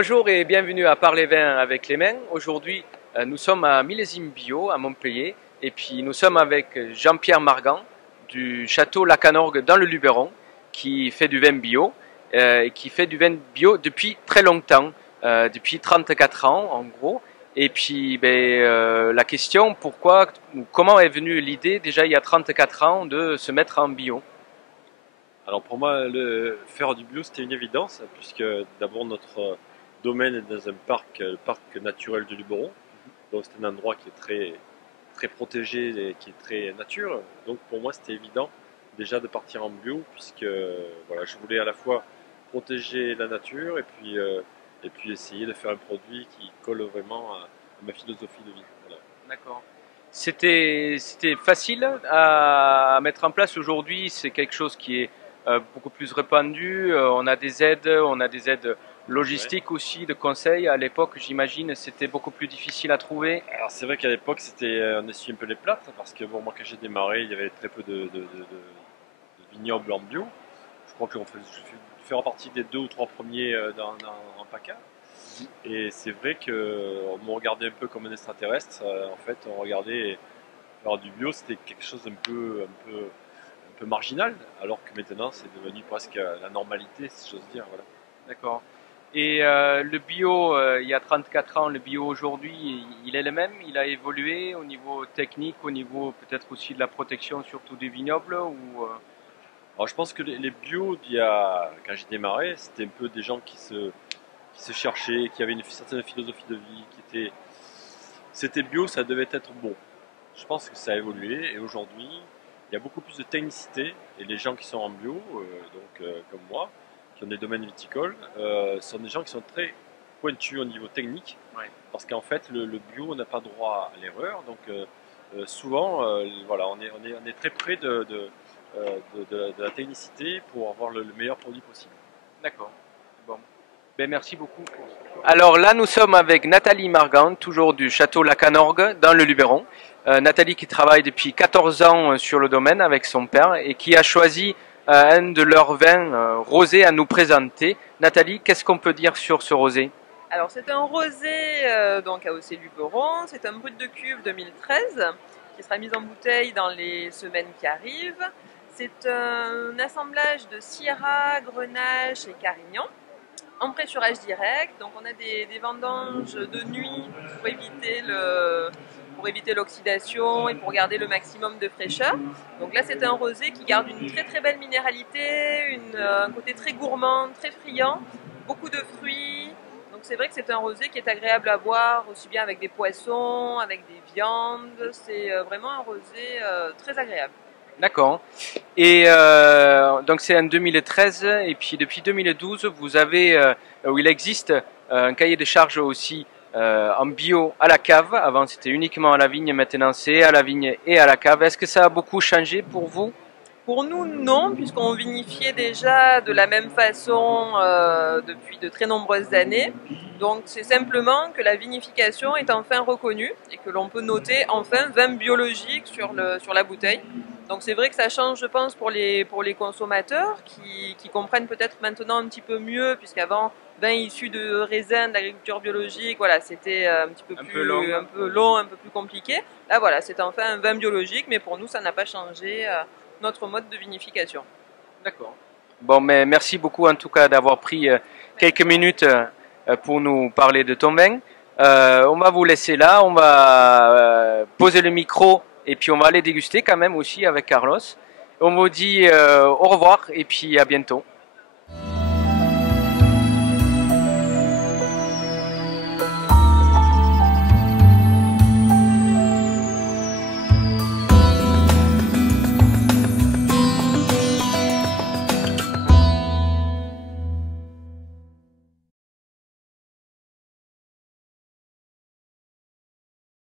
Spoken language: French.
Bonjour et bienvenue à Parler Vin avec les mains. Aujourd'hui, nous sommes à Millésime Bio à Montpellier et puis nous sommes avec Jean-Pierre Margan du château La Canorgue dans le Luberon qui fait du vin bio et qui fait du vin bio depuis très longtemps, depuis 34 ans en gros. Et puis la question, pourquoi ou comment est venue l'idée déjà il y a 34 ans de se mettre en bio? Alors pour moi, faire du bio, c'était une évidence, puisque d'abord notre domaine est dans un parc, le parc naturel du Luberon. Donc c'est un endroit qui est très protégé et qui est très nature. Donc pour moi, c'était évident déjà de partir en bio, puisque voilà, je voulais à la fois protéger la nature et puis essayer de faire un produit qui colle vraiment à ma philosophie de vie. Voilà. D'accord. C'était facile à mettre en place aujourd'hui. C'est quelque chose qui est beaucoup plus répandu. On a des aides Ouais. logistiques aussi, de conseils. À l'époque, j'imagine, c'était beaucoup plus difficile à trouver. Alors c'est vrai qu'à l'époque, on essuyait un peu les plâtres, parce que bon, moi quand j'ai démarré, il y avait très peu de vignobles en bio. Je crois je fais partie des deux ou trois premiers en PACA. Et c'est vrai qu'on me regardait un peu comme un extraterrestre. En fait, on regardait faire du bio, c'était quelque chose un peu marginal, alors que maintenant c'est devenu presque la normalité, si j'ose dire. Voilà. D'accord. Et le bio, il y a 34 ans, le bio aujourd'hui, il est le même? Il a évolué au niveau technique, au niveau peut-être aussi de la protection, surtout des vignobles ou, Alors je pense que les bio, quand j'ai démarré, c'était un peu des gens qui se cherchaient, qui avaient une certaine philosophie de vie, c'était bio, ça devait être bon. Je pense que ça a évolué et aujourd'hui, il y a beaucoup plus de technicité et les gens qui sont en bio, comme moi, qui ont des domaines viticoles, sont des gens qui sont très pointus au niveau technique ouais. parce qu'en fait, le bio n'a pas droit à l'erreur. Donc, souvent, voilà, on est très près de la technicité pour avoir le meilleur produit possible. D'accord. Bon. Ben, merci beaucoup. Alors là, nous sommes avec Nathalie Margan, toujours du château La Canorgue, dans le Luberon. Nathalie qui travaille depuis 14 ans sur le domaine avec son père et qui a choisi un de leurs vins rosés à nous présenter. Nathalie, qu'est-ce qu'on peut dire sur ce rosé? Alors c'est un rosé donc AOC Luberon, c'est un brut de cuve 2013 qui sera mis en bouteille dans les semaines qui arrivent. C'est un assemblage de Syrah, Grenache et Carignan en pressurage direct. Donc on a des vendanges de nuit pour éviter l'oxydation et pour garder le maximum de fraîcheur. Donc là c'est un rosé qui garde une très très belle minéralité, un côté très gourmand, très friand, beaucoup de fruits. Donc c'est vrai que c'est un rosé qui est agréable à boire aussi bien avec des poissons, avec des viandes. C'est vraiment un rosé très agréable. D'accord. Et donc c'est en 2013 et puis depuis 2012, vous avez, où il existe un cahier de charges aussi en bio à la cave. Avant c'était uniquement à la vigne, maintenant c'est à la vigne et à la cave. Est-ce que ça a beaucoup changé pour vous? Pour nous, non, puisqu'on vinifiait déjà de la même façon depuis de très nombreuses années. Donc c'est simplement que la vinification est enfin reconnue et que l'on peut noter enfin vin biologique sur la bouteille. Donc c'est vrai que ça change, je pense, pour les consommateurs qui comprennent peut-être maintenant un petit peu mieux, puisqu'avant, vin issu de raisins d'agriculture biologique, voilà, c'était un petit peu un peu long, un peu plus compliqué. Là, voilà, c'est enfin un vin biologique, mais pour nous, ça n'a pas changé notre mode de vinification. D'accord. Bon, mais merci beaucoup en tout cas d'avoir pris quelques minutes pour nous parler de ton vin. On va vous laisser là, on va poser le micro et puis on va aller déguster quand même aussi avec Carlos. On vous dit au revoir et puis à bientôt.